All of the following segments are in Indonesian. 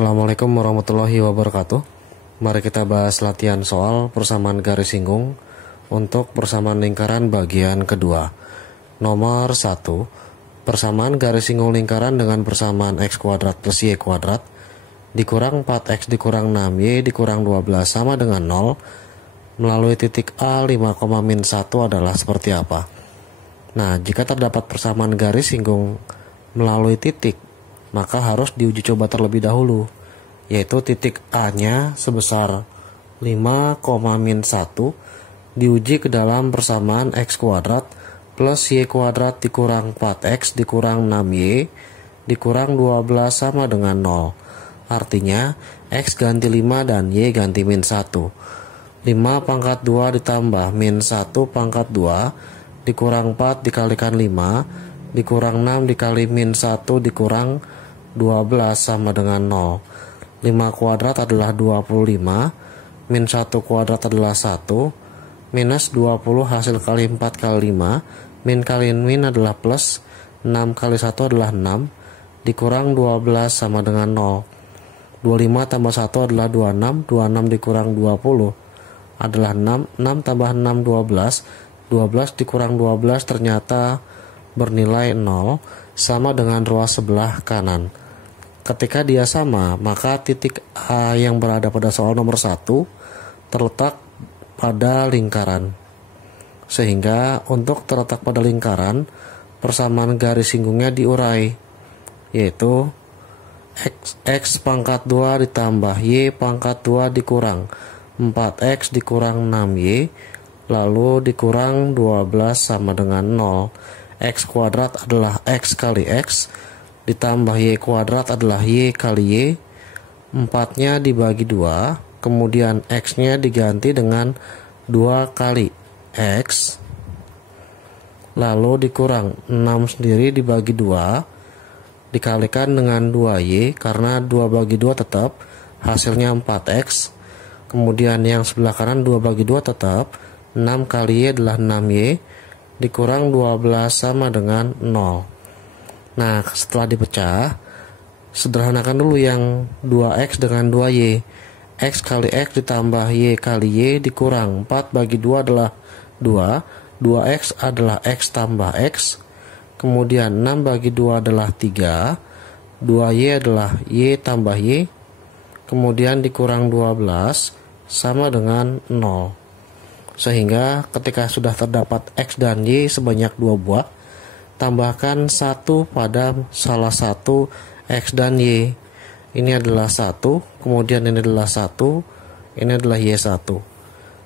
Assalamualaikum warahmatullahi wabarakatuh. Mari kita bahas latihan soal persamaan garis singgung untuk persamaan lingkaran bagian kedua. Nomor 1. Persamaan garis singgung lingkaran dengan persamaan x kuadrat plus y kuadrat dikurang 4x dikurang 6y dikurang 12 sama dengan 0 melalui titik A 5,-1 adalah seperti apa? Nah, jika terdapat persamaan garis singgung melalui titik, maka harus diuji coba terlebih dahulu, yaitu titik A-nya sebesar 5,-1 diuji ke dalam persamaan x kuadrat plus y kuadrat dikurang 4x dikurang 6y dikurang 12 sama dengan 0. Artinya, x ganti 5 dan y ganti min 1. 5 pangkat 2 ditambah min 1 pangkat 2 dikurang 4 dikalikan 5 dikurang 6 dikali min 1 dikurang 12 sama dengan 0. 5 kuadrat adalah 25, min 1 kuadrat adalah 1, minus 20 hasil kali 4 kali 5, min kali min adalah plus, 6 kali 1 adalah 6, dikurang 12 sama dengan 0. 25 tambah 1 adalah 26, 26 dikurang 20 adalah 6, 6 tambah 6 12, 12 dikurang 12 ternyata bernilai 0 sama dengan ruas sebelah kanan. Ketika dia sama, maka titik A yang berada pada soal nomor 1 terletak pada lingkaran. Sehingga untuk terletak pada lingkaran, persamaan garis singgungnya diurai, yaitu x pangkat 2 ditambah y pangkat 2 dikurang 4x dikurang 6y lalu dikurang 12 sama dengan 0. X kuadrat adalah x kali x ditambah y kuadrat adalah y kali y, 4-nya dibagi 2, kemudian x-nya diganti dengan 2 kali x, lalu dikurang 6 sendiri dibagi 2, dikalikan dengan 2y, karena 2 bagi 2 tetap, hasilnya 4x, kemudian yang sebelah kanan 2 bagi 2 tetap, 6 kali y adalah 6y, dikurang 12 sama dengan 0. Nah, setelah dipecah, sederhanakan dulu yang 2x dengan 2y. X kali x ditambah y kali y dikurang 4 bagi 2 adalah 2. 2x adalah x tambah x. Kemudian 6 bagi 2 adalah 3. 2y adalah y tambah y. Kemudian dikurang 12 sama dengan 0. Sehingga ketika sudah terdapat x dan y sebanyak 2 buah, tambahkan 1 pada salah satu x dan y. Ini adalah 1, kemudian ini adalah 1, ini adalah y1.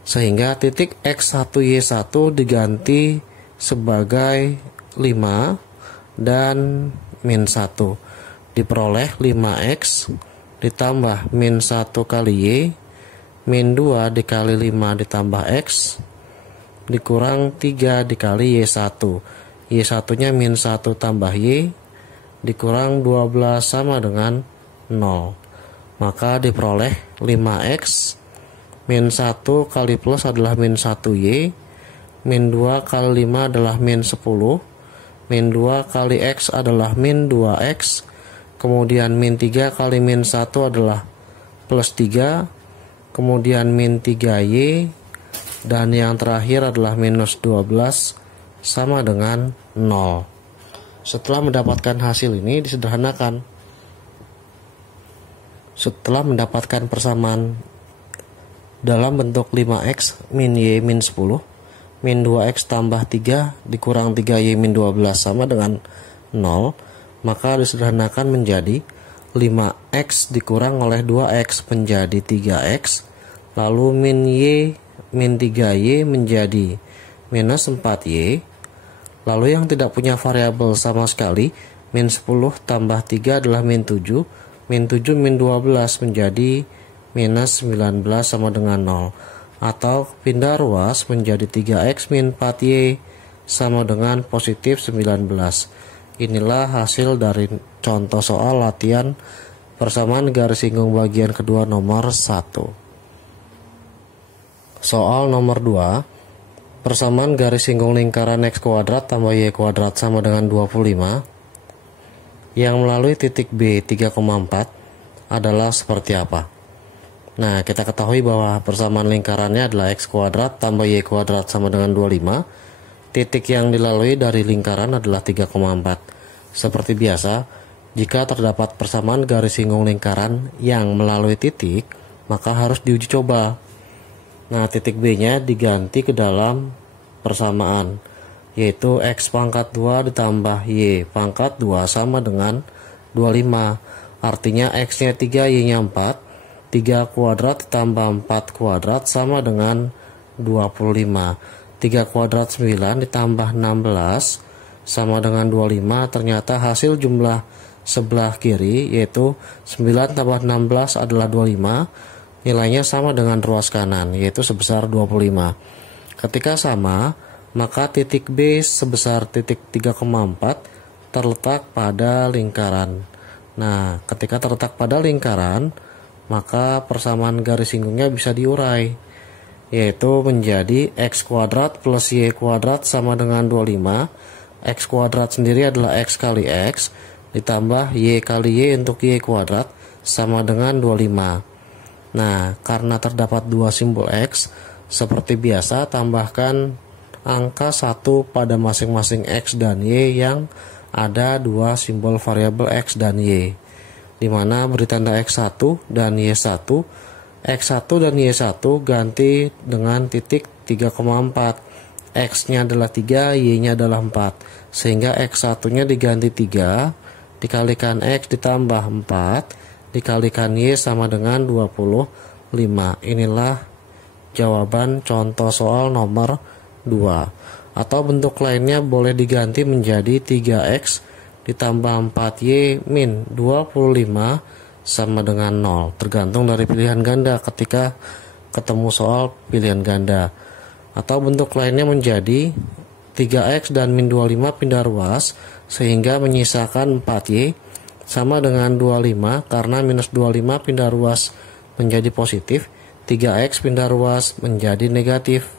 Sehingga titik x1 y1 diganti sebagai 5 dan min 1. Diperoleh 5x ditambah min 1 kali y, min 2 dikali 5 ditambah x, dikurang 3 dikali y1. Y1 nya min 1 tambah y, dikurang 12 sama dengan 0. Maka diperoleh 5x, min 1 kali plus adalah min 1y, min 2 kali 5 adalah min 10, min 2 kali x adalah min 2x, kemudian min 3 kali min 1 adalah plus 3, kemudian min 3y, dan yang terakhir adalah minus 12 sama dengan 0. Setelah mendapatkan hasil ini disederhanakan. Setelah mendapatkan persamaan dalam bentuk 5x min y min 10, min 2x tambah 3 dikurang 3y min 12 sama dengan 0, maka disederhanakan menjadi 5x dikurang oleh 2x menjadi 3x, lalu min y min 3y menjadi minus 4y, lalu yang tidak punya variabel sama sekali, min 10 tambah 3 adalah min 7, min 7 min 12 menjadi minus 19 sama dengan 0. Atau pindah ruas menjadi 3x min 4y sama dengan positif 19. Inilah hasil dari contoh soal latihan persamaan garis singgung bagian kedua nomor 1. Soal nomor 2. Persamaan garis singgung lingkaran x kuadrat tambah y kuadrat sama dengan 25 yang melalui titik B 3,4 adalah seperti apa. Nah, kita ketahui bahwa persamaan lingkarannya adalah x kuadrat tambah y kuadrat sama dengan 25. Titik yang dilalui dari lingkaran adalah 3,4. Seperti biasa, jika terdapat persamaan garis singgung lingkaran yang melalui titik, maka harus diuji coba. Nah, titik B-nya diganti ke dalam persamaan, yaitu x pangkat 2 ditambah y pangkat 2 sama dengan 25. Artinya x-nya 3, y-nya 4. 3 kuadrat ditambah 4 kuadrat sama dengan 25. 3 kuadrat 9 ditambah 16 sama dengan 25. Ternyata hasil jumlah sebelah kiri, yaitu 9 tambah 16 adalah 25. Nilainya sama dengan ruas kanan, yaitu sebesar 25. Ketika sama, maka titik B sebesar titik 3,4 terletak pada lingkaran. Nah, ketika terletak pada lingkaran, maka persamaan garis singgungnya bisa diurai, yaitu menjadi x kuadrat plus y kuadrat sama dengan 25. X kuadrat sendiri adalah x kali x, ditambah y kali y untuk y kuadrat sama dengan 25. Nah, karena terdapat dua simbol x, seperti biasa tambahkan angka 1 pada masing-masing x dan y yang ada dua simbol variabel x dan y, di mana beri tanda x1 dan y1. x1 dan y1 ganti dengan titik 3,4. X-nya adalah 3, y-nya adalah 4. Sehingga x1-nya diganti 3, dikalikan x ditambah 4, dikalikan y sama dengan 25. Inilah jawaban contoh soal nomor 2. Atau bentuk lainnya boleh diganti menjadi 3x ditambah 4y min 25 sama dengan 0. Tergantung dari pilihan ganda ketika ketemu soal pilihan ganda. Atau bentuk lainnya menjadi 3x dan min 25 pindah ruas, sehingga menyisakan 4y sama dengan 25, karena minus 25 pindah ruas menjadi positif, 3x pindah ruas menjadi negatif.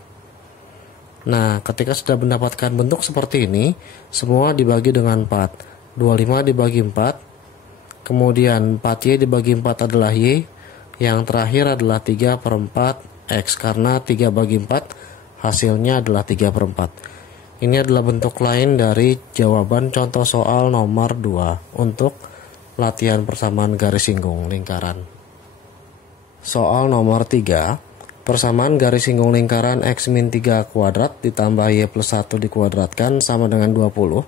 Nah, ketika sudah mendapatkan bentuk seperti ini, semua dibagi dengan 4. 25 dibagi 4, kemudian 4y dibagi 4 adalah y, yang terakhir adalah 3/4 x, karena 3 bagi 4 hasilnya adalah 3/4. Ini adalah bentuk lain dari jawaban contoh soal nomor 2 untuk latihan persamaan garis singgung lingkaran. Soal nomor 3, persamaan garis singgung lingkaran x min 3 kuadrat ditambah y plus 1 dikuadratkan sama dengan 20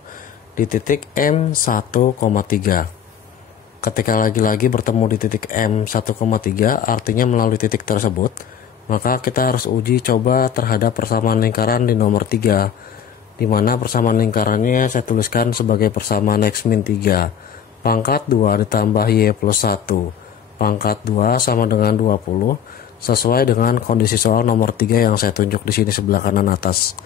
di titik M1,3. Ketika lagi-lagi bertemu di titik M1,3, artinya melalui titik tersebut, maka kita harus uji coba terhadap persamaan lingkaran di nomor 3, di mana persamaan lingkarannya saya tuliskan sebagai persamaan x min 3 pangkat 2 ditambah y plus 1 pangkat 2 sama dengan 20, sesuai dengan kondisi soal nomor 3 yang saya tunjuk di sini sebelah kanan atas.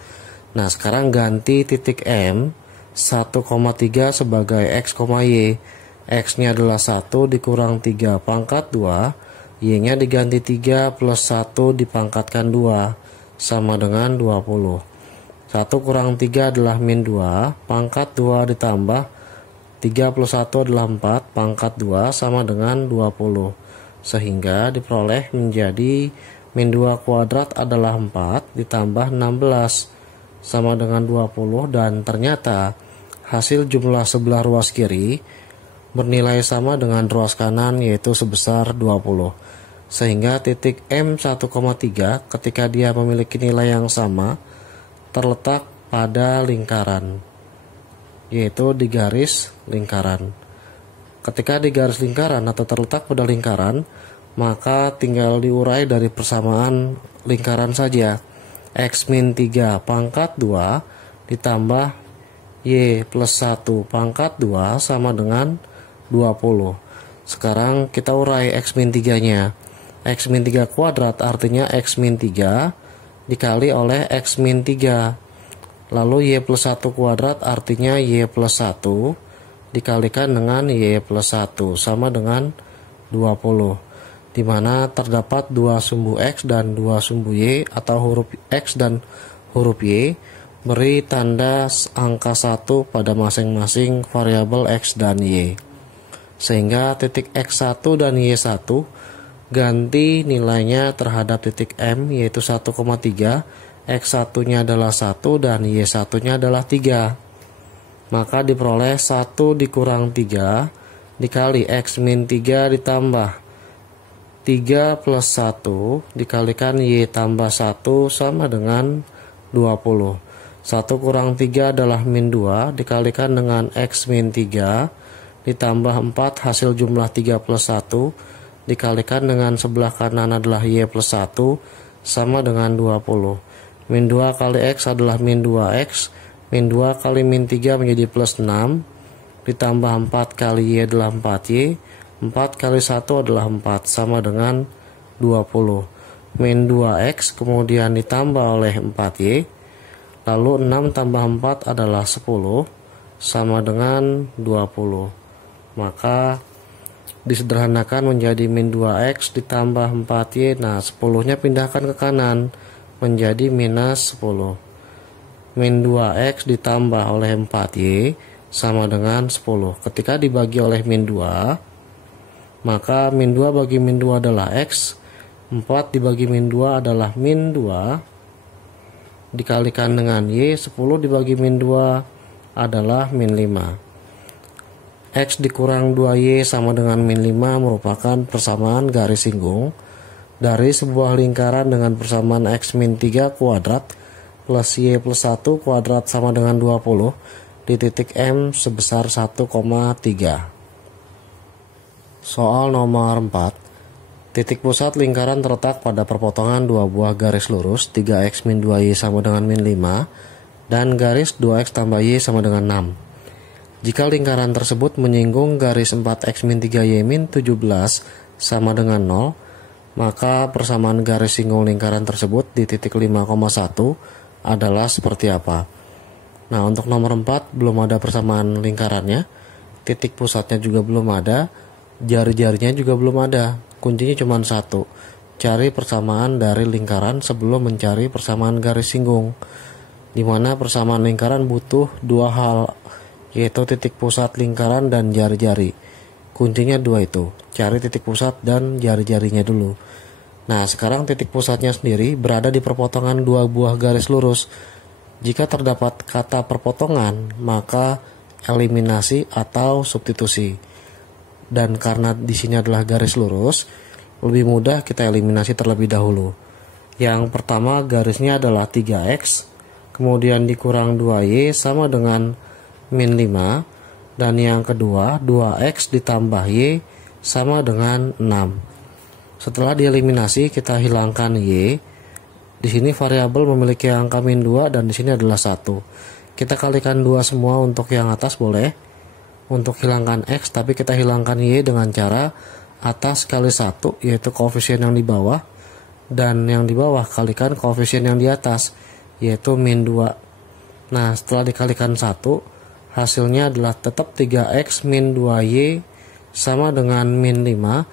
Nah, sekarang ganti titik M 1,3 sebagai x, y. X-nya adalah 1 dikurang 3 pangkat 2, y-nya diganti 3 plus 1 dipangkatkan 2 sama dengan 20. 1 kurang 3 adalah min 2, pangkat 2 ditambah 3 plus 1 adalah 4, pangkat 2 sama dengan 20. Sehingga diperoleh menjadi min 2 kuadrat adalah 4 ditambah 16 sama dengan 20, dan ternyata hasil jumlah sebelah ruas kiri bernilai sama dengan ruas kanan, yaitu sebesar 20. Sehingga titik M1,3 ketika dia memiliki nilai yang sama terletak pada lingkaran, yaitu di garis lingkaran. Ketika di garis lingkaran atau terletak pada lingkaran, maka tinggal diurai dari persamaan lingkaran saja. X min 3 pangkat 2 ditambah y plus 1 pangkat 2 sama dengan 20. Sekarang kita urai x min 3 nya. X min 3 kuadrat artinya x min 3 dikali oleh x min 3. Lalu y plus 1 kuadrat artinya y plus 1 dikalikan dengan y plus 1 sama dengan 20, di mana terdapat dua sumbu x dan dua sumbu y, atau huruf x dan huruf y. Beri tanda angka 1 pada masing-masing variabel x dan y. Sehingga titik X1 dan Y1 ganti nilainya terhadap titik M, yaitu 1,3. X1-nya adalah 1 dan Y1-nya adalah 3. Maka diperoleh 1 dikurang 3 dikali X min 3 ditambah 3 plus 1 dikalikan Y tambah 1 sama dengan 20. 1 kurang 3 adalah min 2 dikalikan dengan X min 3 ditambah 4 hasil jumlah 3 plus 1 dikalikan dengan sebelah kanan adalah Y plus 1 sama dengan 20. Min 2 kali X adalah min 2X. Min 2 kali min 3 menjadi plus 6. Ditambah 4 kali Y adalah 4Y. 4 kali 1 adalah 4 sama dengan 20. Min 2X kemudian ditambah oleh 4Y. Lalu 6 tambah 4 adalah 10 sama dengan 20. Maka disederhanakan menjadi min 2X ditambah 4Y. Nah, 10-nya pindahkan ke kanan menjadi minus 10. Min 2X ditambah oleh 4Y sama dengan 10. Ketika dibagi oleh min 2, maka min 2 bagi min 2 adalah X. 4 dibagi min 2 adalah min 2 dikalikan dengan Y. 10 dibagi min 2 adalah min 5. X dikurang 2Y sama dengan min 5 merupakan persamaan garis singgung dari sebuah lingkaran dengan persamaan X min 3 kuadrat plus Y plus 1 kuadrat sama dengan 20 di titik M sebesar 1,3. Soal nomor 4. Titik pusat lingkaran terletak pada perpotongan dua buah garis lurus 3X min 2Y sama dengan min 5 dan garis 2X tambah Y sama dengan 6. Jika lingkaran tersebut menyinggung garis 4X min 3Y min 17 sama dengan 0, maka persamaan garis singgung lingkaran tersebut di titik 5,1 adalah seperti apa? Nah, untuk nomor 4 belum ada persamaan lingkarannya, titik pusatnya juga belum ada, jari-jarinya juga belum ada. Kuncinya cuma satu, cari persamaan dari lingkaran sebelum mencari persamaan garis singgung, di mana persamaan lingkaran butuh dua hal, yaitu titik pusat lingkaran dan jari-jari. Kuncinya dua itu, cari titik pusat dan jari-jarinya dulu. Nah, sekarang titik pusatnya sendiri berada di perpotongan dua buah garis lurus. Jika terdapat kata perpotongan, maka eliminasi atau substitusi. Dan karena di sini adalah garis lurus, lebih mudah kita eliminasi terlebih dahulu. Yang pertama garisnya adalah 3X, kemudian dikurang 2Y sama dengan min 5, dan yang kedua 2X ditambah Y sama dengan 6. Setelah dieliminasi kita hilangkan Y. Di sini variabel memiliki angka min 2 dan di sini adalah 1. Kita kalikan 2 semua untuk yang atas boleh. Untuk hilangkan X tapi kita hilangkan Y dengan cara atas kali 1, yaitu koefisien yang di bawah, dan yang di bawah kalikan koefisien yang di atas, yaitu min 2. Nah, setelah dikalikan 1, hasilnya adalah tetap 3X min 2Y sama dengan min 5.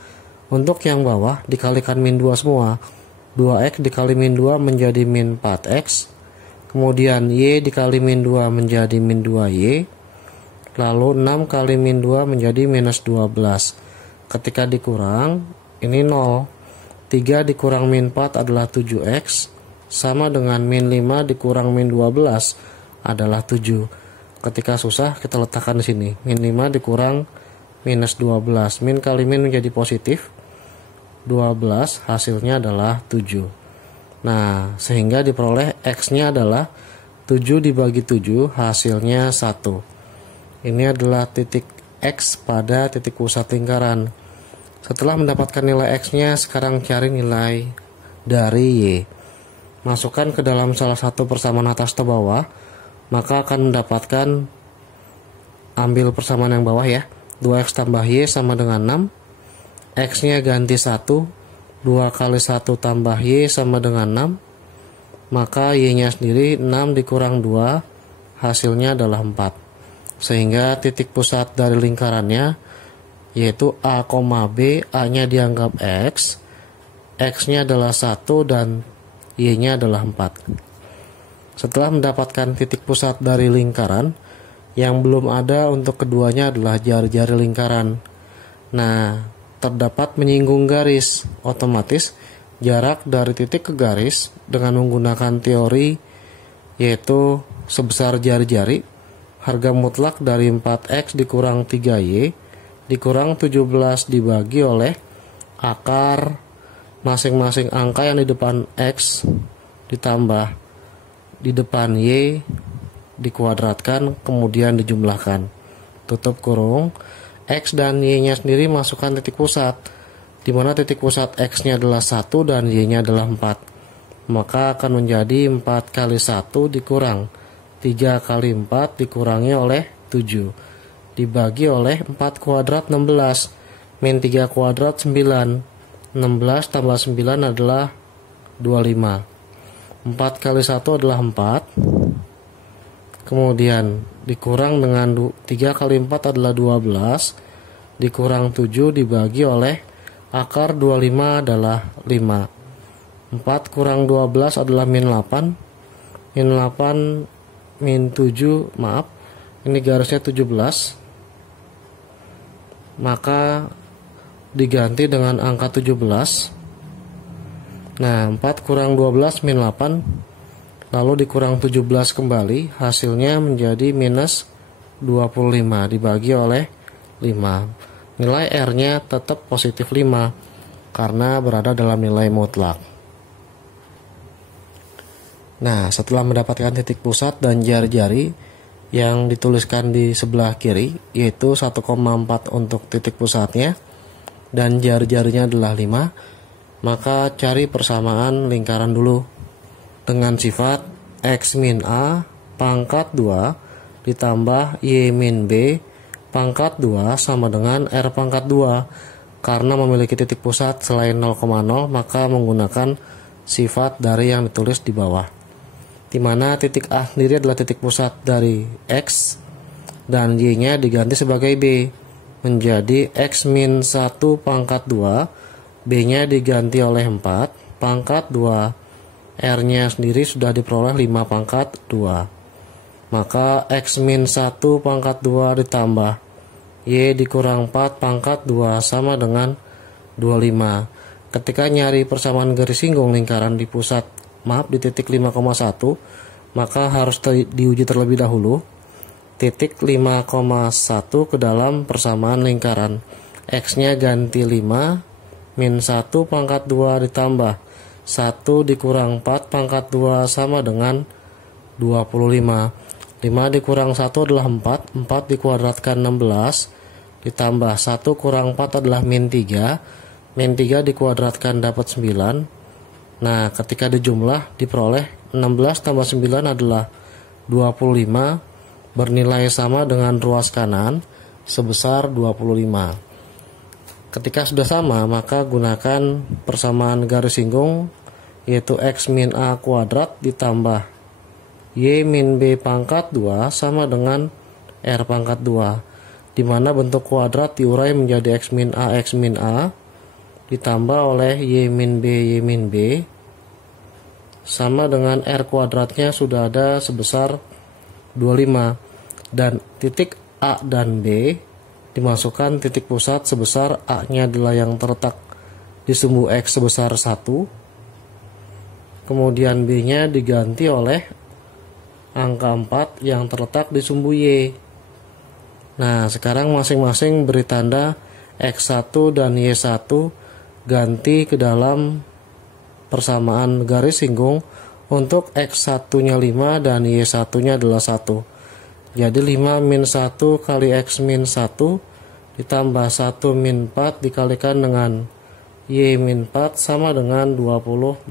Untuk yang bawah dikalikan min 2 semua. 2X dikali min 2 menjadi min 4X. Kemudian Y dikali min 2 menjadi min 2Y. Lalu 6 kali min 2 menjadi minus 12. Ketika dikurang, ini 0. 3 dikurang min 4 adalah 7X. Sama dengan min 5 dikurang min 12 adalah 7. Ketika susah kita letakkan di sini. Min 5 dikurang minus 12. Min kali min menjadi positif. 12 hasilnya adalah 7. Nah, sehingga diperoleh X-nya adalah 7 dibagi 7 hasilnya 1. Ini adalah titik X pada titik pusat lingkaran. Setelah mendapatkan nilai X-nya, sekarang cari nilai dari Y. Masukkan ke dalam salah satu persamaan atas atau bawah, maka akan mendapatkan, ambil persamaan yang bawah ya, 2X tambah Y sama dengan 6. X nya ganti 1, 2 kali 1 tambah Y sama dengan 6. Maka Y nya sendiri 6 dikurang 2 hasilnya adalah 4. Sehingga titik pusat dari lingkarannya yaitu A, B, A nya dianggap X, X nya adalah 1 dan Y nya adalah 4. Setelah mendapatkan titik pusat dari lingkaran, yang belum ada untuk keduanya adalah jari-jari lingkaran. Nah, terdapat menyinggung garis, otomatis jarak dari titik ke garis dengan menggunakan teori yaitu sebesar jari-jari, harga mutlak dari 4x dikurang 3y dikurang 17 dibagi oleh akar masing-masing angka yang di depan x ditambah di depan y dikuadratkan kemudian dijumlahkan, tutup kurung. X dan y-nya sendiri masukkan titik pusat, di mana titik pusat x-nya adalah 1 dan y-nya adalah 4. Maka akan menjadi 4 kali 1 dikurang 3 kali 4 dikurangi oleh 7 dibagi oleh 4 kuadrat 16 min 3 kuadrat 9. 16 tambah 9 adalah 25. 4 kali 1 adalah 4. Kemudian dikurang dengan 3 kali 4 adalah 12 dikurang 7 dibagi oleh akar 25 adalah 5. 4 kurang 12 adalah min 8. Min 8 min 7, maaf, ini garisnya 17. Maka diganti dengan angka 17. Nah, 4 kurang 12 min 8, lalu dikurang 17 kembali, hasilnya menjadi minus 25 dibagi oleh 5. Nilai R-nya tetap positif 5 karena berada dalam nilai mutlak. Nah, setelah mendapatkan titik pusat dan jari-jari yang dituliskan di sebelah kiri, yaitu 1,4 untuk titik pusatnya dan jari-jarinya adalah 5, maka cari persamaan lingkaran dulu dengan sifat x min a pangkat 2 ditambah y min b pangkat 2 sama dengan r pangkat 2. Karena memiliki titik pusat selain 0,0, maka menggunakan sifat dari yang ditulis di bawah, di mana titik a sendiri adalah titik pusat dari x dan y nya diganti sebagai b menjadi x min 1 pangkat 2, b nya diganti oleh 4 pangkat 2, R-nya sendiri sudah diperoleh 5 pangkat 2. Maka X min 1 pangkat 2 ditambah Y dikurang 4 pangkat 2 sama dengan 25. Ketika nyari persamaan garis singgung lingkaran di pusat, di titik 5,1, maka harus diuji terlebih dahulu titik 5,1 ke dalam persamaan lingkaran. X-nya ganti 5 min 1 pangkat 2 ditambah 1 dikurang 4 pangkat 2 sama dengan 25. 5 dikurang 1 adalah 4. 4 dikuadratkan 16. Ditambah 1 kurang 4 adalah min 3. Min 3 dikuadratkan dapat 9. Nah, ketika dijumlah diperoleh 16 tambah 9 adalah 25. Bernilai sama dengan ruas kanan sebesar 25. Ketika sudah sama, maka gunakan persamaan garis singgung, yaitu x min a kuadrat ditambah y min b pangkat 2 sama dengan r pangkat 2, di mana bentuk kuadrat diurai menjadi x min a ditambah oleh y min b sama dengan r kuadratnya sudah ada sebesar 25, dan titik a dan b dimasukkan titik pusat sebesar a-nya adalah yang terletak di sumbu x sebesar 1, kemudian b-nya diganti oleh angka 4 yang terletak di sumbu y. Nah, sekarang masing-masing beri tanda x1 dan y1 ganti ke dalam persamaan garis singgung. Untuk x1-nya 5 dan y1-nya adalah 1. Jadi 5 min 1 kali x min 1 ditambah 1 min 4 dikalikan dengan y min 4 sama dengan 25.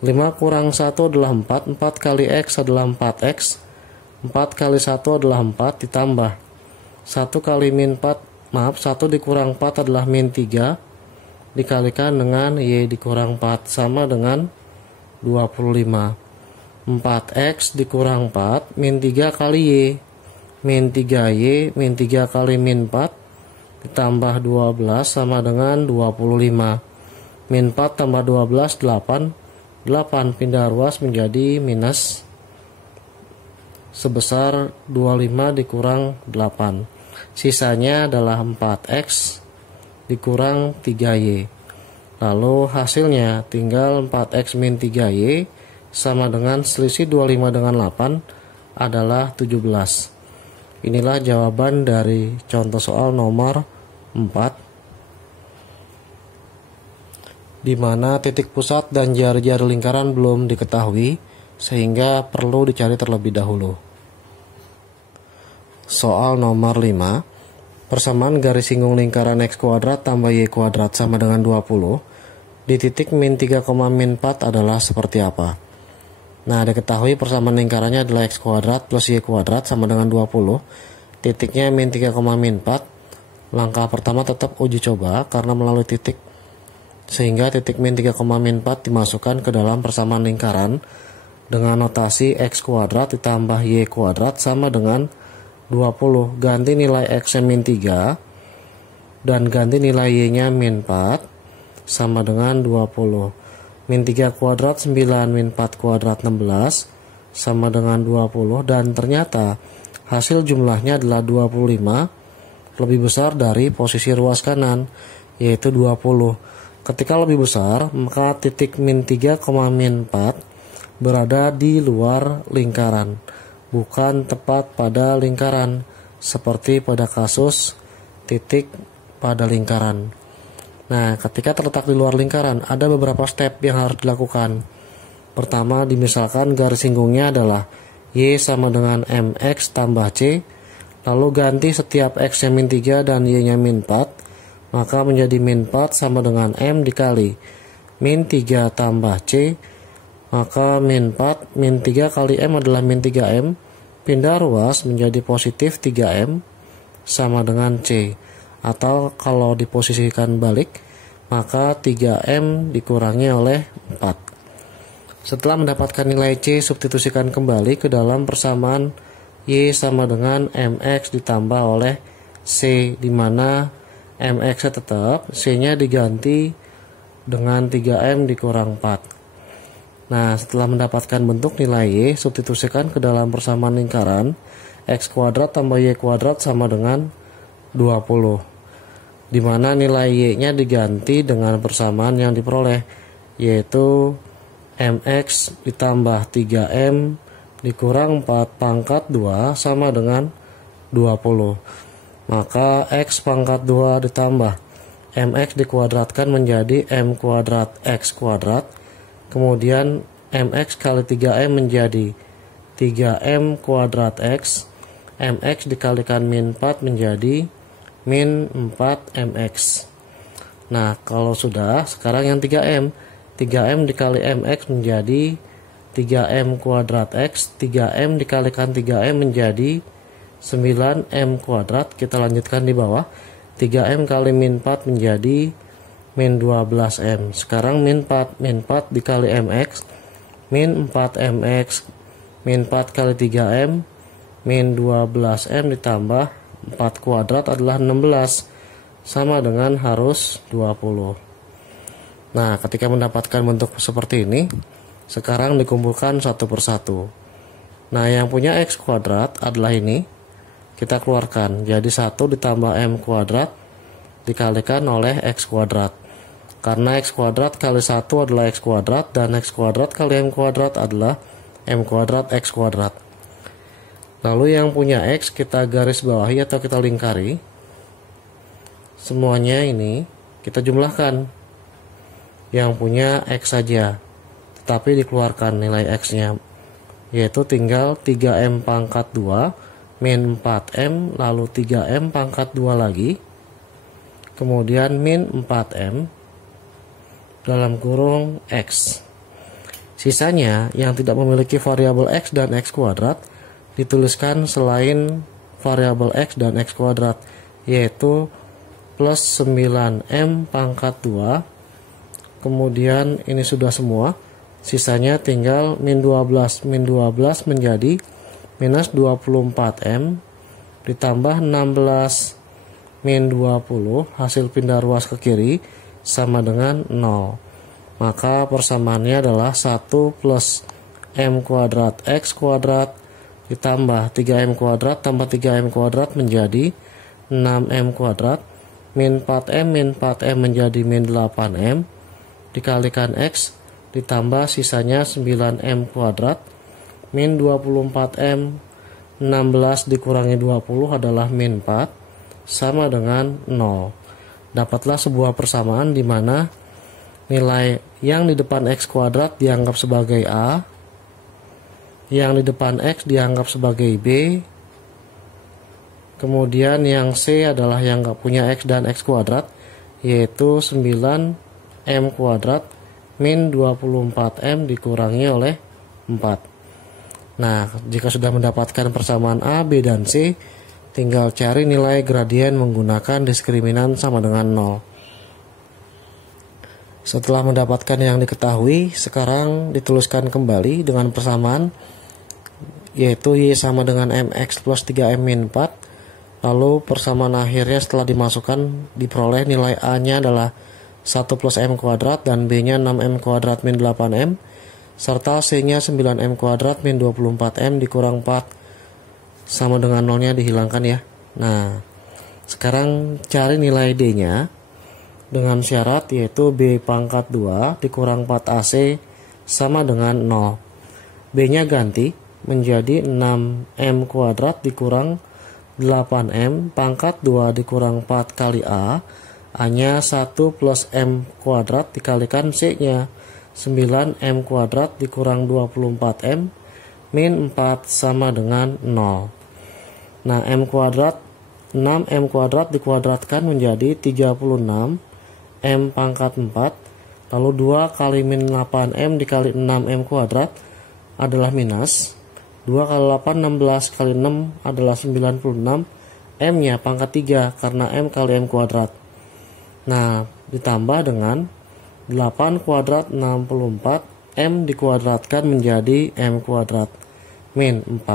5 kurang 1 adalah 4. 4 kali x adalah 4x. 4 kali 1 adalah 4 ditambah 1 kali min 4, 1 dikurang 4 adalah min 3 dikalikan dengan y dikurang 4 sama dengan 25. 4x dikurang 4 min 3 kali y min 3y min 3 kali min 4 ditambah 12 sama dengan 25. Min 4 tambah 12 8. 8 pindah ruas menjadi minus sebesar 25 dikurang 8. Sisanya adalah 4X dikurang 3Y. Lalu hasilnya tinggal 4X min 3Y sama dengan selisih 25 dengan 8 adalah 17. Inilah jawaban dari contoh soal nomor 4, di mana titik pusat dan jari-jari lingkaran belum diketahui, sehingga perlu dicari terlebih dahulu. Soal nomor 5, persamaan garis singgung lingkaran x kuadrat tambah y kuadrat sama dengan 20 di titik min 3, min 4 adalah seperti apa? Nah, diketahui persamaan lingkarannya adalah x kuadrat plus y kuadrat sama dengan 20. Titiknya min 3, min 4. Langkah pertama tetap uji coba karena melalui titik, sehingga titik min 3, min 4 dimasukkan ke dalam persamaan lingkaran dengan notasi x kuadrat ditambah y kuadrat sama dengan 20. Ganti nilai x-nya min 3 dan ganti nilai y-nya min 4 sama dengan 20. Min 3 kuadrat 9, min 4 kuadrat 16 sama dengan 20, dan ternyata hasil jumlahnya adalah 25 lebih besar dari posisi ruas kanan, yaitu 20. Ketika lebih besar, maka titik min 3, min 4 berada di luar lingkaran, bukan tepat pada lingkaran, seperti pada kasus titik pada lingkaran. Nah, ketika terletak di luar lingkaran, ada beberapa step yang harus dilakukan. Pertama, dimisalkan garis singgungnya adalah Y sama dengan MX tambah C, lalu ganti setiap X-nya min 3 dan Y-nya min 4, maka menjadi min 4 sama dengan M dikali min 3 tambah C, maka min 4, min 3 kali M adalah min 3M, pindah ruas menjadi positif 3M sama dengan C, atau kalau diposisikan balik, maka 3M dikurangi oleh 4. Setelah mendapatkan nilai C, substitusikan kembali ke dalam persamaan Y sama dengan MX ditambah oleh C, di mana MX-nya tetap, C-nya diganti dengan 3M dikurang 4. Nah, setelah mendapatkan bentuk nilai Y, substitusikan ke dalam persamaan lingkaran X kuadrat tambah Y kuadrat sama dengan 20, di mana nilai Y-nya diganti dengan persamaan yang diperoleh, yaitu MX ditambah 3M dikurang 4 pangkat 2 sama dengan 20. Maka X pangkat 2 ditambah MX dikuadratkan menjadi M kuadrat X kuadrat. Kemudian MX kali 3M menjadi 3M kuadrat X. MX dikalikan min 4 menjadi min 4MX. Nah, kalau sudah, sekarang yang 3M. 3M dikali MX menjadi 3M kuadrat X. 3M dikalikan 3M menjadi 9M kuadrat. Kita lanjutkan di bawah. 3M kali min 4 menjadi min 12M. Sekarang min 4 dikali MX, min 4MX, min 4 kali 3M, min 12M ditambah 4 kuadrat adalah 16, sama dengan harus 20. Nah, ketika mendapatkan bentuk seperti ini, sekarang dikumpulkan satu persatu. Nah, yang punya X kuadrat adalah ini. Kita keluarkan, jadi 1 ditambah M kuadrat dikalikan oleh X kuadrat. Karena X kuadrat kali 1 adalah X kuadrat, dan X kuadrat kali M kuadrat adalah M kuadrat X kuadrat. Lalu yang punya X kita garis bawahi atau kita lingkari. Semuanya ini kita jumlahkan. Yang punya X saja, tetapi dikeluarkan nilai X-nya, yaitu tinggal 3M pangkat 2 min 4M, lalu 3M pangkat 2 lagi, kemudian min 4M dalam kurung X. Sisanya yang tidak memiliki variabel X dan X kuadrat dituliskan selain variabel X dan X kuadrat, yaitu plus 9M pangkat 2. Kemudian ini sudah semua, sisanya tinggal min 12 menjadi minus 24M ditambah 16 min 20, hasil pindah ruas ke kiri sama dengan 0. Maka persamaannya adalah 1 plus M kuadrat X kuadrat ditambah 3M kuadrat tambah 3M kuadrat menjadi 6M kuadrat, min 4M menjadi min 8M, dikalikan X, ditambah sisanya 9M kuadrat, min 24M, 16 dikurangi 20 adalah min 4, sama dengan 0. Dapatlah sebuah persamaan di mana nilai yang di depan X kuadrat dianggap sebagai A, yang di depan X dianggap sebagai B, kemudian yang C adalah yang nggak punya X dan X kuadrat, yaitu 9M kuadrat min 24M dikurangi oleh 4. Nah, jika sudah mendapatkan persamaan A, B, dan C, tinggal cari nilai gradien menggunakan diskriminan sama dengan 0. Setelah mendapatkan yang diketahui, sekarang dituliskan kembali dengan persamaan, yaitu Y sama dengan MX plus 3M min 4. Lalu persamaan akhirnya setelah dimasukkan diperoleh nilai A-nya adalah 1 plus M kuadrat dan B-nya 6M kuadrat min 8M, serta C-nya 9M kuadrat min 24M dikurang 4 sama dengan 0-nya dihilangkan ya. Nah, sekarang cari nilai D-nya dengan syarat yaitu B pangkat 2 dikurang 4AC sama dengan 0. B-nya ganti menjadi 6M kuadrat dikurang 8M pangkat 2 dikurang 4 kali A. A-nya 1 plus M kuadrat dikalikan C-nya 9M kuadrat dikurang 24M min 4 sama dengan 0. Nah, M kuadrat 6M kuadrat dikuadratkan menjadi 36 M pangkat 4, lalu 2 kali min 8M dikali 6M kuadrat adalah minus 2 kali 8 16 kali 6 adalah 96, M nya pangkat 3 karena M kali M kuadrat. Nah, ditambah dengan 8 kuadrat 64, M dikuadratkan menjadi M kuadrat min 4,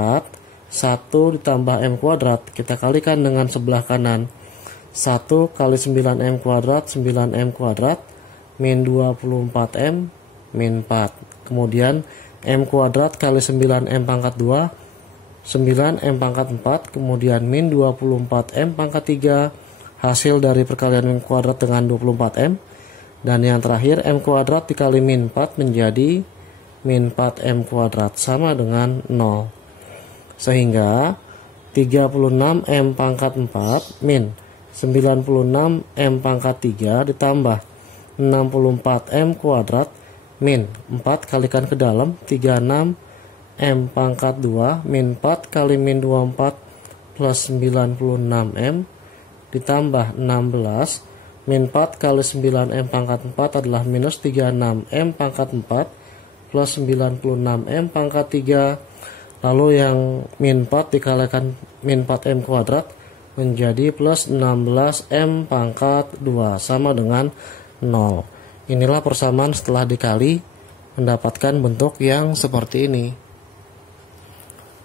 1 ditambah M kuadrat kita kalikan dengan sebelah kanan, 1 kali 9M kuadrat 9M kuadrat min 24M min 4. Kemudian M kuadrat kali 9M pangkat 2 9M pangkat 4, kemudian min 24M pangkat 3 hasil dari perkalian M kuadrat dengan 24M, dan yang terakhir M kuadrat dikali min 4 menjadi min 4M kuadrat sama dengan 0. Sehingga 36M pangkat 4 min 96M pangkat 3 ditambah 64M kuadrat min 4 kalikan ke dalam 36M pangkat 2 min 4 kali min 24 plus 96M ditambah 16 min 4 kali 9M pangkat 4 adalah minus 36M pangkat 4 plus 96M pangkat 3. Lalu yang min 4 dikalikan min 4M kuadrat menjadi plus 16M pangkat 2 sama dengan 0. Inilah persamaan setelah dikali mendapatkan bentuk yang seperti ini.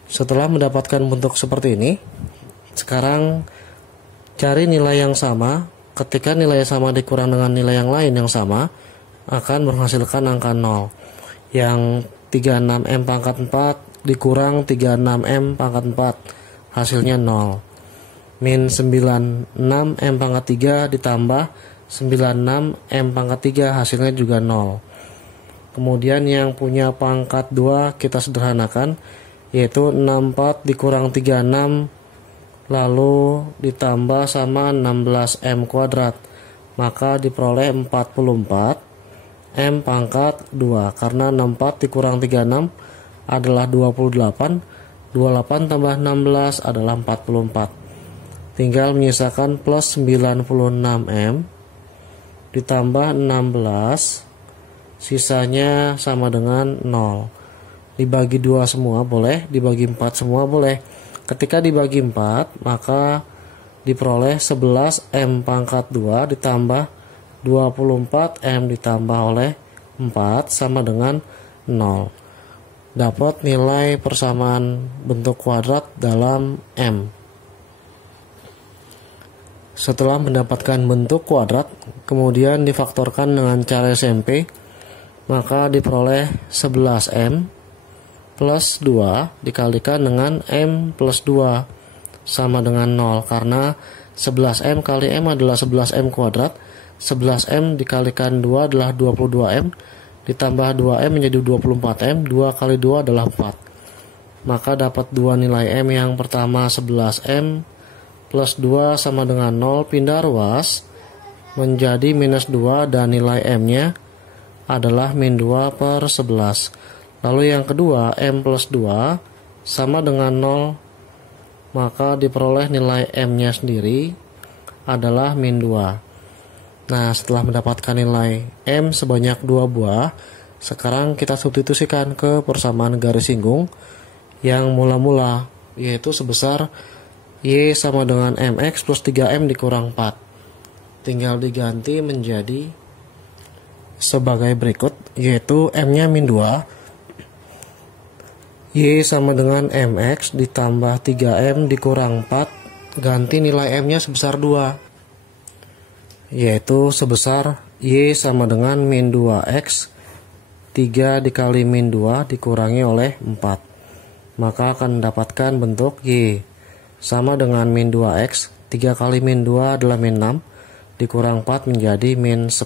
Setelah mendapatkan bentuk seperti ini, sekarang cari nilai yang sama. Ketika nilai yang sama dikurang dengan nilai yang lain yang sama, akan menghasilkan angka 0. Yang 36M pangkat 4 dikurang 36M pangkat 4 hasilnya 0. Min 96M pangkat 3 ditambah 96M pangkat 3 hasilnya juga 0. Kemudian yang punya pangkat 2 kita sederhanakan, yaitu 64 dikurang 36 lalu ditambah sama 16M kuadrat, maka diperoleh 44 M pangkat 2, karena 64 dikurang 36 adalah 28, 28 tambah 16 adalah 44. Tinggal menyisakan plus 96M ditambah 16, sisanya sama dengan 0. Dibagi 2 semua boleh, dibagi 4 semua boleh. Ketika dibagi 4, maka diperoleh 11M pangkat 2 ditambah 24M ditambah oleh 4 sama dengan 0. Dapat nilai persamaan bentuk kuadrat dalam M. Setelah mendapatkan bentuk kuadrat, kemudian difaktorkan dengan cara SMP, maka diperoleh 11M plus 2 dikalikan dengan M plus 2 sama dengan 0, karena 11M kali M adalah 11M kuadrat. 11M dikalikan 2 adalah 22M. Ditambah 2M menjadi 24M. 2 kali 2 adalah 4. Maka dapat dua nilai M. Yang pertama 11M plus 2 sama dengan 0. Pindah ruas menjadi minus 2 dan nilai M-nya adalah min 2 per 11. Lalu yang kedua M plus 2 sama dengan 0. Maka diperoleh nilai M-nya sendiri adalah min 2. Nah, setelah mendapatkan nilai M sebanyak 2 buah, sekarang kita substitusikan ke persamaan garis singgung yang mula-mula, yaitu sebesar Y sama dengan MX plus 3M dikurang 4. Tinggal diganti menjadi sebagai berikut, yaitu M-nya min 2. Y sama dengan MX ditambah 3M dikurang 4, ganti nilai M-nya sebesar 2. Yaitu sebesar Y sama dengan min 2X 3 dikali min 2 dikurangi oleh 4. Maka akan mendapatkan bentuk Y sama dengan min 2X 3 kali min 2 adalah min 6 dikurang 4 menjadi min 10.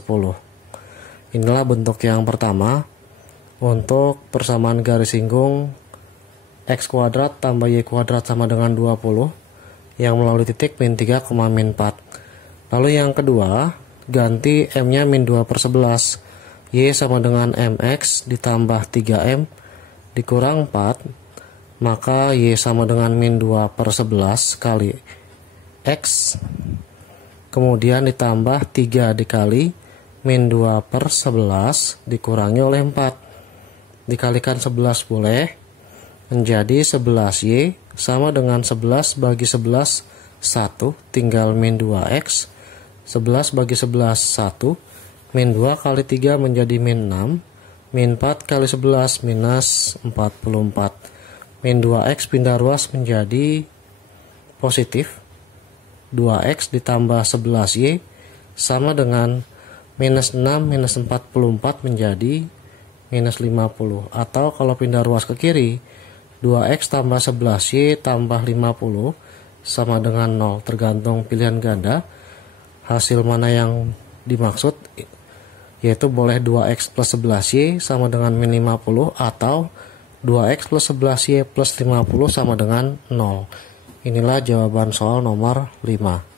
Inilah bentuk yang pertama untuk persamaan garis singgung X kuadrat tambah Y kuadrat sama dengan 20 yang melalui titik min 3, min 4. Lalu yang kedua, ganti M-nya min 2 per 11. Y sama dengan MX ditambah 3M dikurang 4. Maka Y sama dengan min 2 per 11 kali X. Kemudian ditambah 3 dikali min 2 per 11 dikurangi oleh 4. Dikalikan 11 boleh. Menjadi 11Y sama dengan 11 bagi 11 1 tinggal min 2X. 11 bagi 11 1, min 2 kali 3 menjadi min 6, min 4 kali 11 minus 44. Min 2X pindah ruas menjadi positif 2X ditambah 11Y sama dengan minus 6 minus 44 menjadi minus 50. Atau kalau pindah ruas ke kiri, 2X tambah 11Y tambah 50 sama dengan 0, tergantung pilihan ganda. Hasil mana yang dimaksud, yaitu boleh 2X plus 11Y sama dengan min 50 atau 2X plus 11Y plus 50 sama dengan 0. Inilah jawaban soal nomor 5.